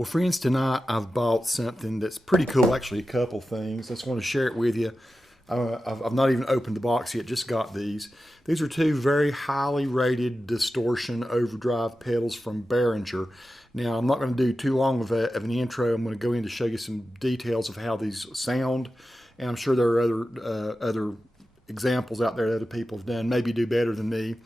Well, friends, tonight I've bought something that's pretty cool, actually a couple things. I just want to share it with you. I've not even opened the box yet, just got these. These are two very highly rated distortion overdrive pedals from Behringer. Now, I'm not going to do too long of an intro. I'm going to go in to show you some details of how these sound, and I'm sure there are other examples out there that other people have done, maybe do better than me.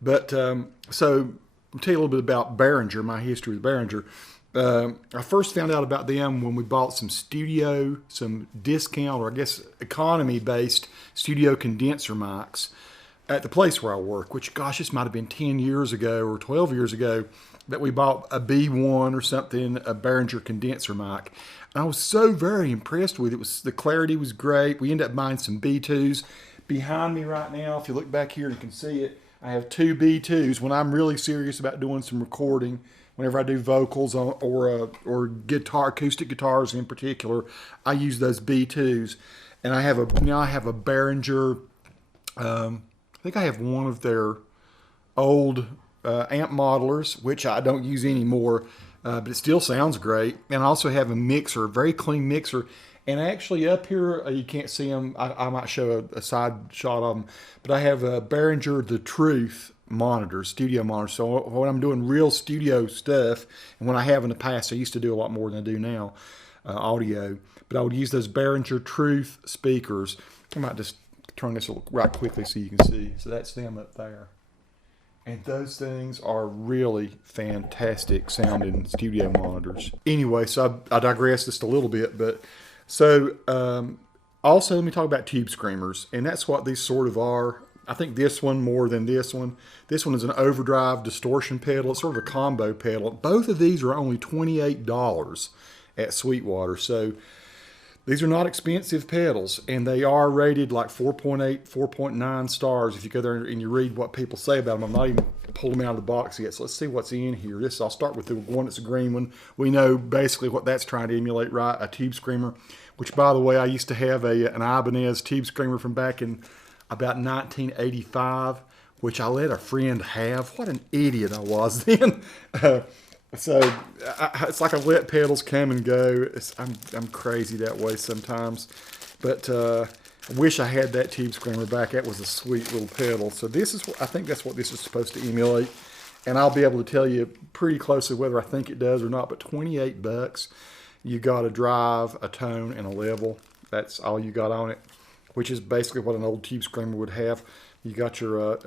But so I'll tell you a little bit about Behringer, my history with Behringer. I first found out about them when we bought some discount, or I guess economy-based studio condenser mics at the place where I work, which, gosh, this might have been 10 years ago or 12 years ago that we bought a B1 or something, a Behringer condenser mic. And I was so very impressed with it. The clarity was great. We ended up buying some B2s. Behind me right now, if you look back here, you can see it. I have two B2s. When I'm really serious about doing some recording, whenever I do vocals or guitar, acoustic guitars in particular, I use those B2s. And I have a Behringer. I think I have one of their old amp modelers, which I don't use anymore, but it still sounds great. And I also have a mixer, a very clean mixer. And actually up here, you can't see them. I might show a side shot of them, but I have a Behringer The Truth monitors, studio monitors. So when I'm doing real studio stuff, and when I have in the past, I used to do a lot more than I do now, audio, but I would use those Behringer Truth speakers. I might just turn this right quickly so you can see. So that's them up there. And those things are really fantastic sounding studio monitors. Anyway, so I digress just a little bit, but so also let me talk about tube screamers, and that's what these sort of are. I think this one more than this one. This one is an overdrive distortion pedal. It's sort of a combo pedal. Both of these are only $28 at Sweetwater. So these are not expensive pedals, and they are rated like 4.8, 4.9 stars. If you go there and you read what people say about them, I'm not even pulled them out of the box yet. So let's see what's in here. I'll start with the one that's a green one. We know basically what that's trying to emulate, right? A tube screamer, which, by the way, I used to have an Ibanez tube screamer from back in about 1985, which I let a friend have. What an idiot I was then. So it's like I let pedals come and go. I'm crazy that way sometimes. But I wish I had that tube screamer back. That was a sweet little pedal. So I think that's what this is supposed to emulate. And I'll be able to tell you pretty closely whether I think it does or not. But $28, you got a drive, a tone, and a level. That's all you got on it, which is basically what an old tube screamer would have. You got your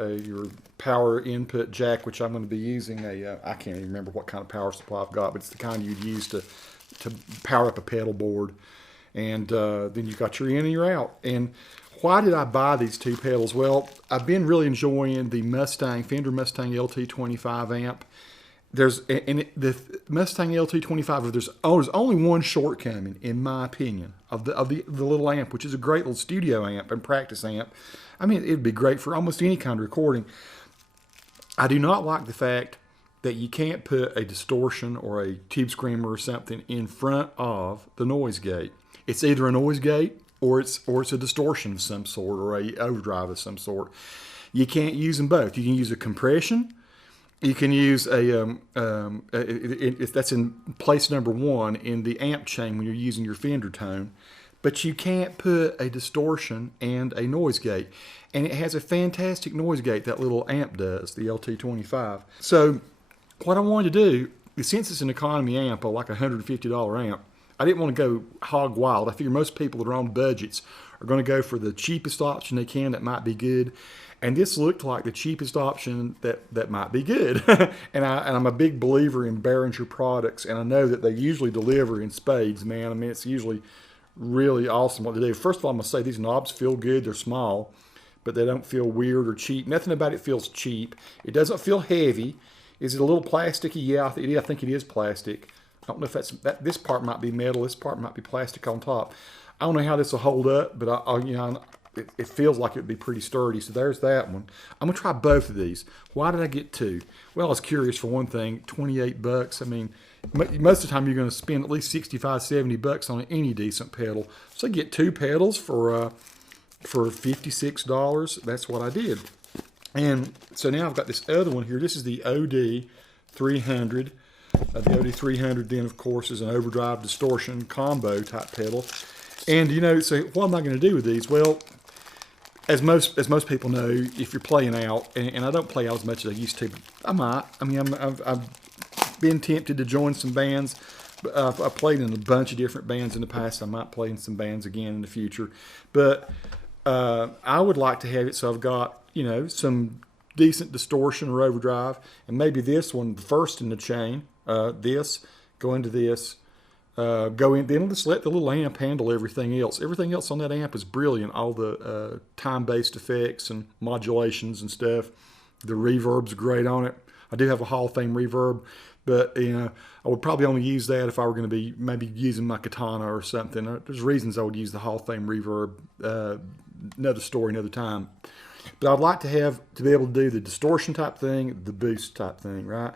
power input jack, which I'm going to be using I can't even remember what kind of power supply I've got, but it's the kind you'd use to power up a pedal board. And then you got your in and your out. And why did I buy these two pedals? Well, I've been really enjoying the Fender Mustang LT25 amp. The Mustang LT25, there's only one shortcoming, in my opinion, of the little amp, which is a great little studio amp and practice amp. I mean, it'd be great for almost any kind of recording. I do not like the fact that you can't put a distortion or a tube screamer or something in front of the noise gate. It's either a noise gate or it's a distortion of some sort or a overdrive of some sort. You can't use them both. You can use a compression. You can use that's in place number one in the amp chain when you're using your Fender tone, but you can't put a distortion and a noise gate. And it has a fantastic noise gate, that little amp does, the LT25. So what I wanted to do, since it's an economy amp, like a $150 amp, I didn't want to go hog wild. I figure most people that are on budgets are going to go for the cheapest option they can that might be good. And this looked like the cheapest option that might be good. and I'm a big believer in Behringer products, and I know that they usually deliver in spades, man. I mean, it's usually really awesome what they do. First of all, I'm going to say these knobs feel good. They're small, but they don't feel weird or cheap. Nothing about it feels cheap. It doesn't feel heavy. Is it a little plasticky? Yeah, I think it is plastic. I don't know if this part might be metal. This part might be plastic on top. I don't know how this will hold up, but it feels like it would be pretty sturdy. So there's that one. I'm going to try both of these. Why did I get two? Well, I was curious for one thing. $28. I mean, most of the time you're going to spend at least $65, $70 on any decent pedal. So I get two pedals for $56. That's what I did. And so now I've got this other one here. This is the OD300 The OD300 then, of course, is an overdrive distortion combo type pedal. And you know, so what am I going to do with these? Well, as most people know, if you're playing out, and I don't play out as much as I used to, but I might. I mean, I've been tempted to join some bands. I've played in a bunch of different bands in the past. I might play in some bands again in the future. But I would like to have it so I've got, you know, some decent distortion or overdrive, and maybe this one, the first in the chain, this, go into this, go in, then just let the little amp handle everything else. Everything else on that amp is brilliant. All the time-based effects and modulations and stuff. The reverb's great on it. I do have a Hall of Fame reverb, but you know, I would probably only use that if I were going to be maybe using my katana or something. There's reasons I would use the Hall of Fame reverb. Another story, another time. But I'd like to be able to do the distortion type thing, the boost type thing, right?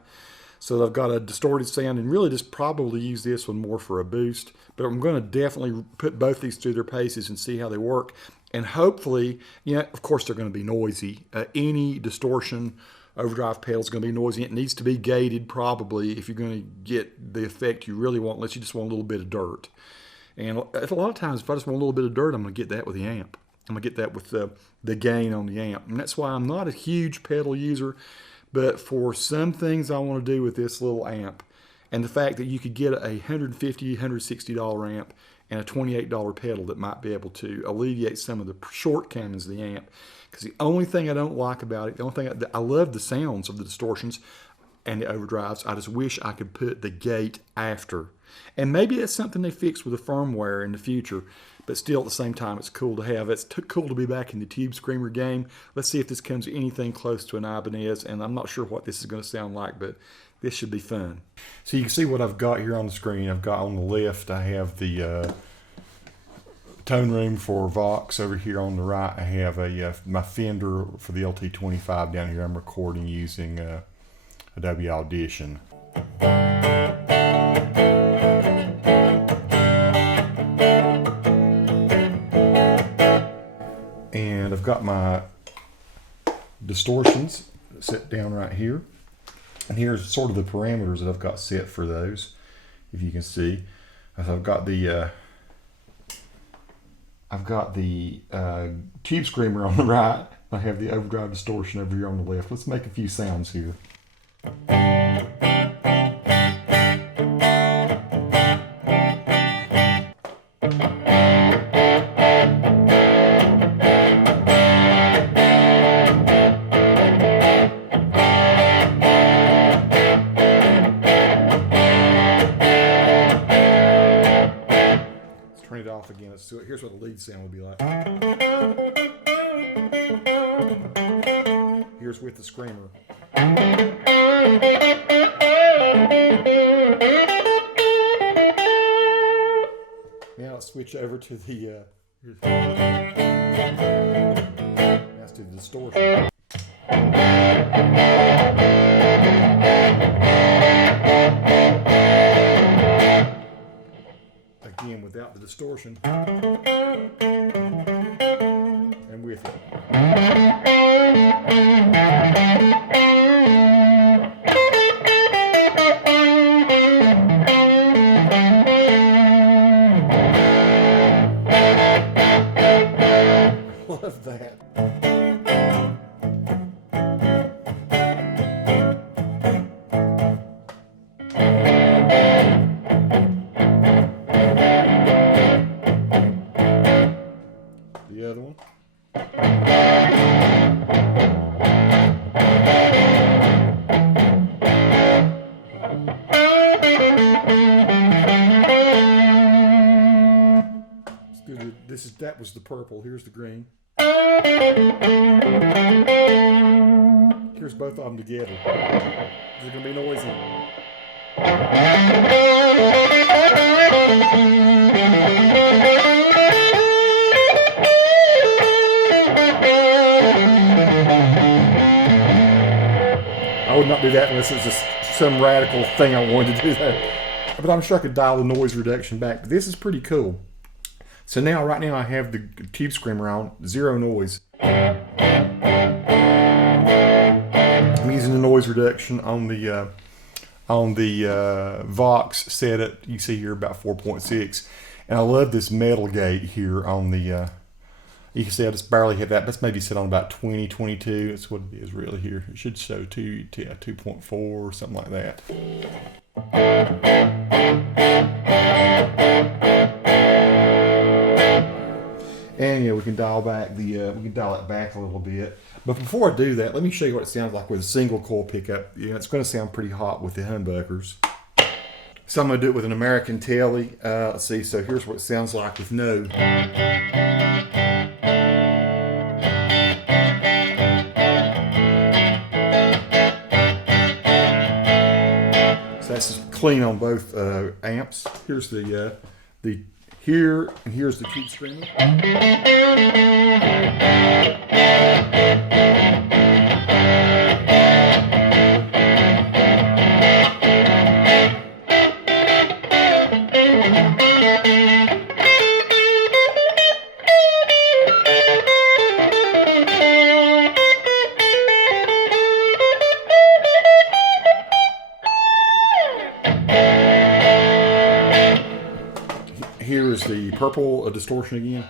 So I've got a distorted sound, and really just probably use this one more for a boost. But I'm going to definitely put both these through their paces and see how they work. And hopefully, you know, of course they're going to be noisy. Any distortion overdrive pedal is going to be noisy. It needs to be gated probably if you're going to get the effect you really want, unless you just want a little bit of dirt. And a lot of times, if I just want a little bit of dirt, I'm going to get that with the amp. I'm going to get that with the gain on the amp. And that's why I'm not a huge pedal user, but for some things I want to do with this little amp, and the fact that you could get a $150, $160 amp and a $28 pedal that might be able to alleviate some of the shortcomings of the amp. Because the only thing I don't like about it, the only thing I love the sounds of the distortions and the overdrives. I just wish I could put the gate after. And maybe that's something they fix with the firmware in the future. But still, at the same time, it's cool to have. It's cool to be back in the Tube Screamer game. Let's see if this comes anything close to an Ibanez. And I'm not sure what this is going to sound like, but this should be fun. So you can see what I've got here on the screen. I've got on the left, I have the tone room for Vox. Over here on the right, I have my Fender for the LT25 down here. I'm recording using Adobe Audition. And I've got my distortions set down right here. And here's sort of the parameters that I've got set for those, if you can see. So I've got the Tube Screamer on the right. I have the Overdrive Distortion over here on the left. Let's make a few sounds here. Turn it off again. Let's do it. Here's what the lead sound would be like. Here's with the screamer. Now let's switch over to the let's do the distortion. Again, without the distortion, and with it. Love that. The other one. That was the purple. Here's the green. Here's both of them together. They're going to be noisy. I would not do that unless it was just some radical thing I wanted to do that. But I'm sure I could dial the noise reduction back. But this is pretty cool. So now, right now, I have the Tube Screamer on, zero noise. I'm using the noise reduction on the on the Vox set it. You see here about 4.6. And I love this metal gate here on the, you can see I just barely hit that. That's maybe set on about 20, 22. That's what it is really here. It should show 2.4 or something like that. And yeah, we can dial back the we can dial it back a little bit. But before I do that, let me show you what it sounds like with a single coil pickup. You know, it's going to sound pretty hot with the humbuckers. So I'm going to do it with an American Telly. Let's see. So here's what it sounds like with no. So that's just clean on both amps. Here's the here, and here's the tube screamer. Here is the purple distortion again.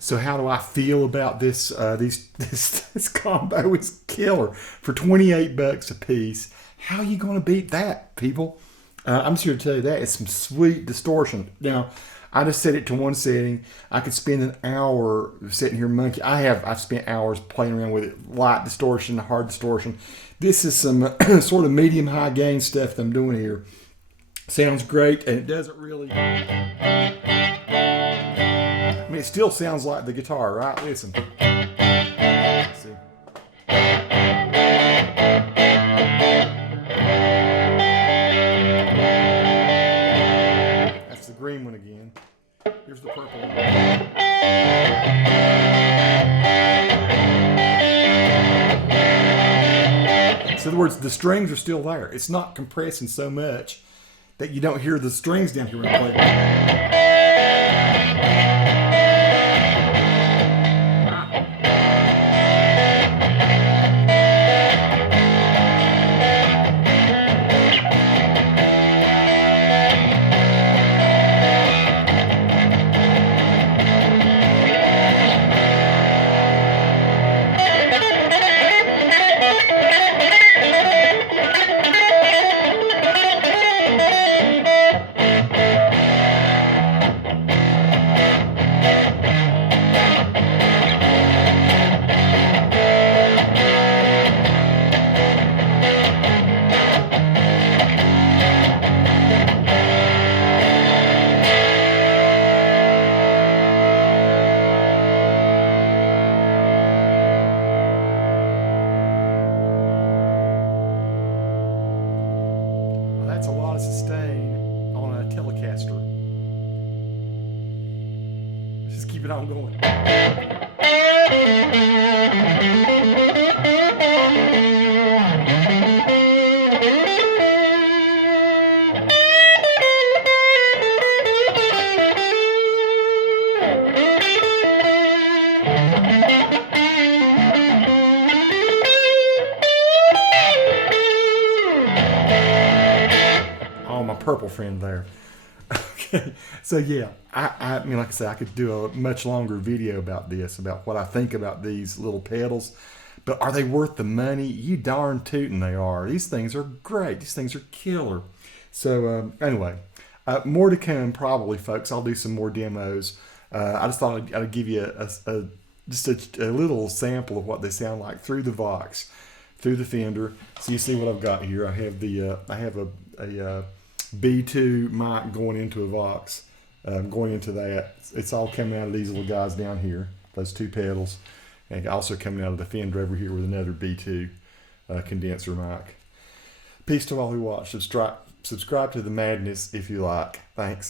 So how do I feel about this? This combo is killer for 28 bucks a piece. How are you going to beat that, people? I'm just here to tell you that it's some sweet distortion. Now, I just set it to one setting. I could spend an hour sitting here monkey. I've spent hours playing around with it. Light distortion, hard distortion. This is some sort of medium high gain stuff that I'm doing here. Sounds great, and it doesn't really. I mean, it still sounds like the guitar, right? Listen. Let's see. That's the green one again. Here's the purple one. So in other words, the strings are still there. It's not compressing so much that you don't hear the strings down here when I play. That's a lot of sustain on a Telecaster. Let's just keep it on going. Purple friend there. Okay, so yeah, I mean, like I said, I could do a much longer video about this, about what I think about these little pedals, But are they worth the money? You darn tootin' they are. These things are great. These things are killer. So anyway, more to come probably, folks. I'll do some more demos. I just thought I'd give you just a little sample of what they sound like through the Vox, through the Fender. So you see what I've got here. I have a B2 mic going into a Vox, going into that. It's all coming out of these little guys down here, those two pedals, and also coming out of the Fender over here with another B2 condenser mic. Peace to all who watch. Subscribe to the madness if you like. Thanks.